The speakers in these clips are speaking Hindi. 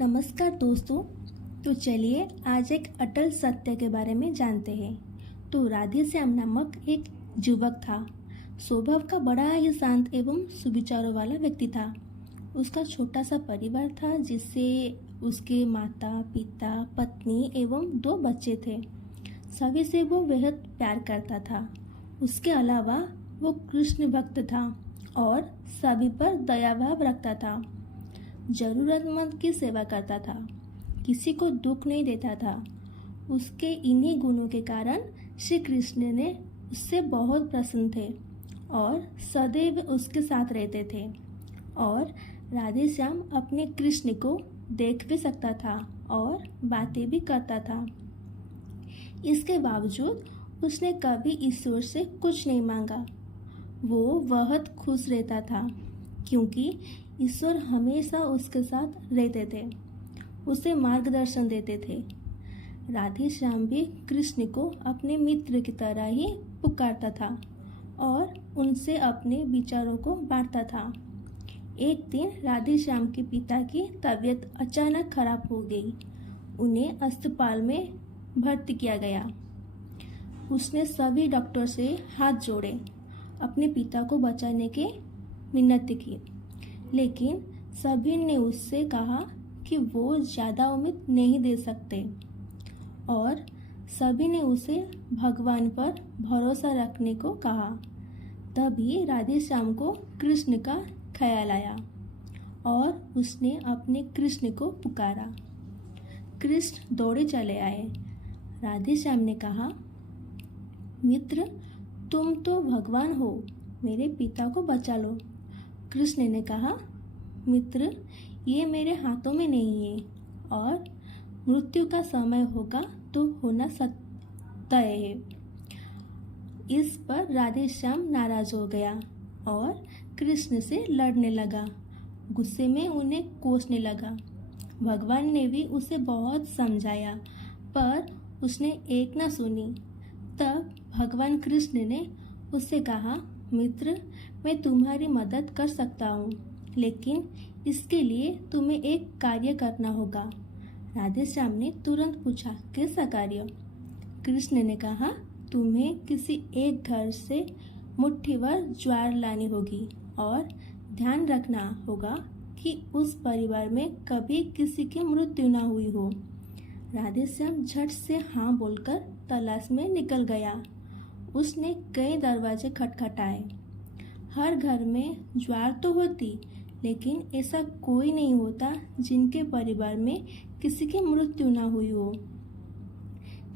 नमस्कार दोस्तों। तो चलिए आज एक अटल सत्य के बारे में जानते हैं। तो राधेश्याम नामक एक युवक था। स्वभाव का बड़ा ही शांत एवं सुविचारों वाला व्यक्ति था। उसका छोटा सा परिवार था जिससे उसके माता पिता पत्नी एवं 2 बच्चे थे। सभी से वो बेहद प्यार करता था। उसके अलावा वो कृष्ण भक्त था और सभी पर दया भाव रखता था। जरूरतमंद की सेवा करता था, किसी को दुख नहीं देता था। उसके इन्हीं गुणों के कारण श्री कृष्ण ने उससे बहुत प्रसन्न थे और सदैव उसके साथ रहते थे। और राधेश्याम अपने कृष्ण को देख भी सकता था और बातें भी करता था। इसके बावजूद उसने कभी ईश्वर से कुछ नहीं मांगा। वो बहुत खुश रहता था क्योंकि ईश्वर हमेशा उसके साथ रहते थे, उसे मार्गदर्शन देते थे। राधेश्याम भी कृष्ण को अपने मित्र की तरह ही पुकारता था और उनसे अपने विचारों को बांटता था। एक दिन राधेश्याम के पिता की तबीयत अचानक खराब हो गई। उन्हें अस्पताल में भर्ती किया गया। उसने सभी डॉक्टर से हाथ जोड़े, अपने पिता को बचाने की मिन्नत की, लेकिन सभी ने उससे कहा कि वो ज़्यादा उम्मीद नहीं दे सकते और सभी ने उसे भगवान पर भरोसा रखने को कहा। तभी राधेश्याम को कृष्ण का ख्याल आया और उसने अपने कृष्ण को पुकारा। कृष्ण दौड़े चले आए। राधेश्याम ने कहा, मित्र, तुम तो भगवान हो, मेरे पिता को बचा लो। कृष्ण ने कहा, मित्र, ये मेरे हाथों में नहीं है और मृत्यु का समय होगा तो होना तय है। इस पर राधेश्याम नाराज हो गया और कृष्ण से लड़ने लगा। गुस्से में उन्हें कोसने लगा। भगवान ने भी उसे बहुत समझाया पर उसने एक न सुनी। तब भगवान कृष्ण ने उससे कहा, मित्र, मैं तुम्हारी मदद कर सकता हूँ, लेकिन इसके लिए तुम्हें एक कार्य करना होगा। राधेश्याम ने तुरंत पूछा, कैसा कार्य? कृष्ण ने कहा, तुम्हें किसी एक घर से मुट्ठी भर ज्वार लानी होगी और ध्यान रखना होगा कि उस परिवार में कभी किसी की मृत्यु न हुई हो। राधेश्याम झट से हाँ बोलकर तलाश में निकल गया। उसने कई दरवाजे खटखटाए। हर घर में ज्वार तो होती, लेकिन ऐसा कोई नहीं होता जिनके परिवार में किसी की मृत्यु ना हुई हो।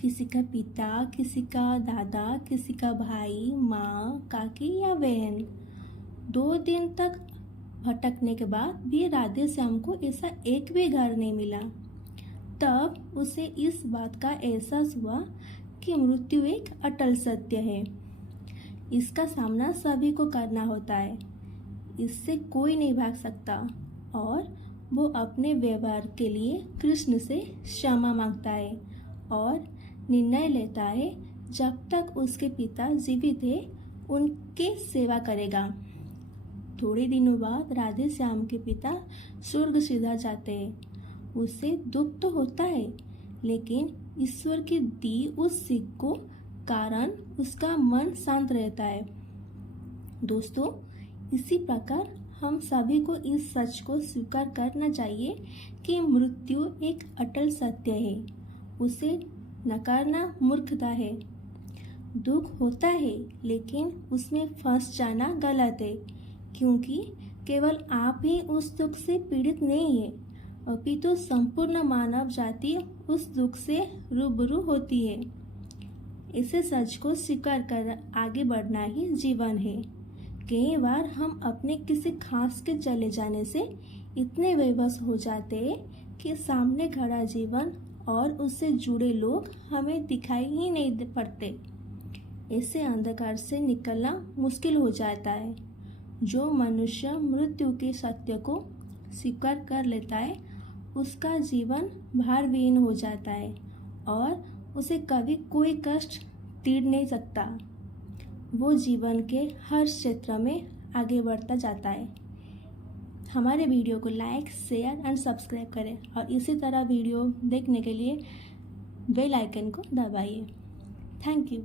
किसी का पिता, किसी का दादा, किसी का भाई, माँ, काकी या बहन। 2 दिन तक भटकने के बाद भी राधेश्याम को ऐसा एक भी घर नहीं मिला। तब उसे इस बात का एहसास हुआ कि मृत्यु एक अटल सत्य है। इसका सामना सभी को करना होता है, इससे कोई नहीं भाग सकता। और वो अपने व्यवहार के लिए कृष्ण से क्षमा मांगता है और निर्णय लेता है जब तक उसके पिता जीवित है उनकी सेवा करेगा। थोड़े दिनों बाद राधेश्याम के पिता स्वर्ग सीधा जाते हैं। उसे दुख तो होता है, लेकिन ईश्वर की दी उस सीख को कारण उसका मन शांत रहता है। दोस्तों, इसी प्रकार हम सभी को इस सच को स्वीकार करना चाहिए कि मृत्यु एक अटल सत्य है। उसे नकारना मूर्खता है। दुख होता है, लेकिन उसमें फंस जाना गलत है, क्योंकि केवल आप ही उस दुख से पीड़ित नहीं है, अपितु संपूर्ण मानव जाति उस दुख से रूबरू होती है। इसे सच को स्वीकार कर आगे बढ़ना ही जीवन है। कई बार हम अपने किसी खास के चले जाने से इतने बेबस हो जाते हैं कि सामने खड़ा जीवन और उससे जुड़े लोग हमें दिखाई ही नहीं पड़ते। ऐसे अंधकार से निकलना मुश्किल हो जाता है। जो मनुष्य मृत्यु के सत्य को स्वीकार कर लेता है, उसका जीवन भारविहीन हो जाता है और उसे कभी कोई कष्ट तीर नहीं सकता। वो जीवन के हर क्षेत्र में आगे बढ़ता जाता है। हमारे वीडियो को लाइक, शेयर एंड सब्सक्राइब करें और इसी तरह वीडियो देखने के लिए बेल आइकन को दबाइए। Thank you.